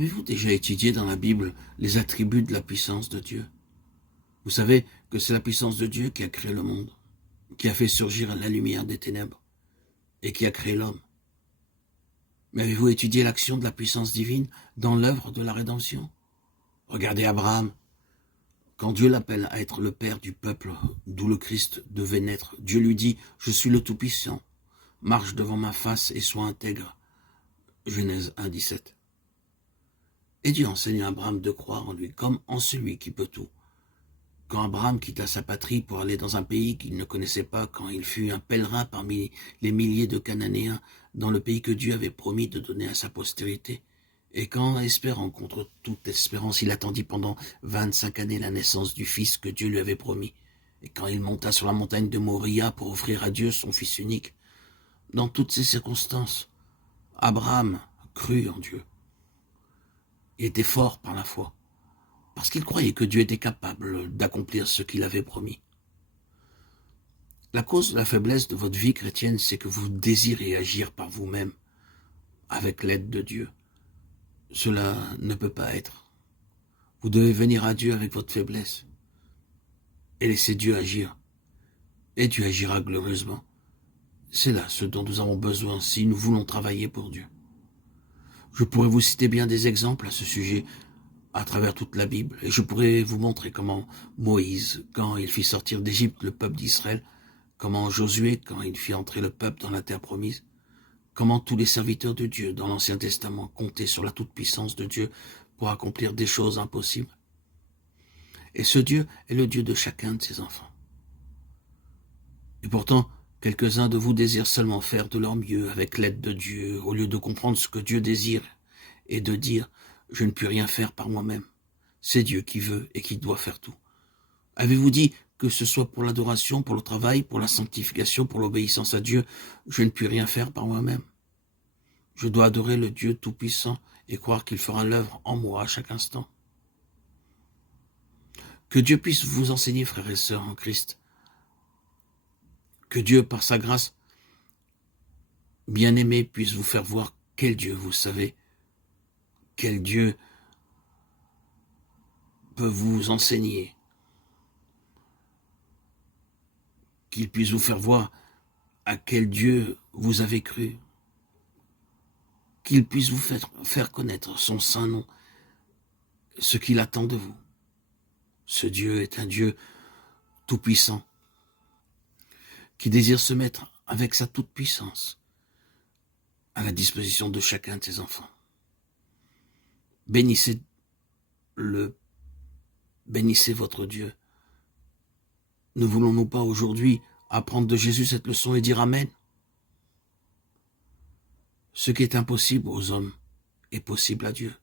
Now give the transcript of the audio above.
Avez-vous déjà étudié dans la Bible les attributs de la puissance de Dieu? Vous savez que c'est la puissance de Dieu qui a créé le monde, qui a fait surgir la lumière des ténèbres et qui a créé l'homme. Mais avez-vous étudié l'action de la puissance divine dans l'œuvre de la rédemption? Regardez Abraham. Quand Dieu l'appelle à être le père du peuple d'où le Christ devait naître, Dieu lui dit « Je suis le Tout-Puissant, marche devant ma face et sois intègre ». Genèse 1, 17. Et Dieu enseigne à Abraham de croire en lui comme en celui qui peut tout. Quand Abraham quitta sa patrie pour aller dans un pays qu'il ne connaissait pas, quand il fut un pèlerin parmi les milliers de Cananéens dans le pays que Dieu avait promis de donner à sa postérité, et quand, espérant contre toute espérance, il attendit pendant 25 années la naissance du fils que Dieu lui avait promis, et quand il monta sur la montagne de Moria pour offrir à Dieu son fils unique, dans toutes ces circonstances, Abraham crut en Dieu. Il était fort par la foi, parce qu'il croyait que Dieu était capable d'accomplir ce qu'il avait promis. La cause de la faiblesse de votre vie chrétienne, c'est que vous désirez agir par vous-même, avec l'aide de Dieu. Cela ne peut pas être. Vous devez venir à Dieu avec votre faiblesse et laisser Dieu agir. Et Dieu agira glorieusement. C'est là ce dont nous avons besoin si nous voulons travailler pour Dieu. Je pourrais vous citer bien des exemples à ce sujet à travers toute la Bible, et je pourrais vous montrer comment Moïse, quand il fit sortir d'Égypte le peuple d'Israël, comment Josué, quand il fit entrer le peuple dans la terre promise, comment tous les serviteurs de Dieu dans l'Ancien Testament comptaient sur la toute-puissance de Dieu pour accomplir des choses impossibles. Et ce Dieu est le Dieu de chacun de ses enfants. Et pourtant, quelques-uns de vous désirent seulement faire de leur mieux avec l'aide de Dieu, au lieu de comprendre ce que Dieu désire et de dire « Je ne puis rien faire par moi-même. C'est Dieu qui veut et qui doit faire tout. » Avez-vous dit que ce soit pour l'adoration, pour le travail, pour la sanctification, pour l'obéissance à Dieu, je ne puis rien faire par moi-même? Je dois adorer le Dieu Tout-Puissant et croire qu'il fera l'œuvre en moi à chaque instant. Que Dieu puisse vous enseigner, frères et sœurs en Christ. Que Dieu, par sa grâce, bien-aimé, puisse vous faire voir quel Dieu vous savez, quel Dieu peut vous enseigner, qu'il puisse vous faire voir à quel Dieu vous avez cru, qu'il puisse vous faire connaître son saint nom, ce qu'il attend de vous. Ce Dieu est un Dieu tout-puissant, qui désire se mettre avec sa toute-puissance à la disposition de chacun de ses enfants. Bénissez votre Dieu. Ne voulons-nous pas aujourd'hui apprendre de Jésus cette leçon et dire Amen? Ce qui est impossible aux hommes est possible à Dieu.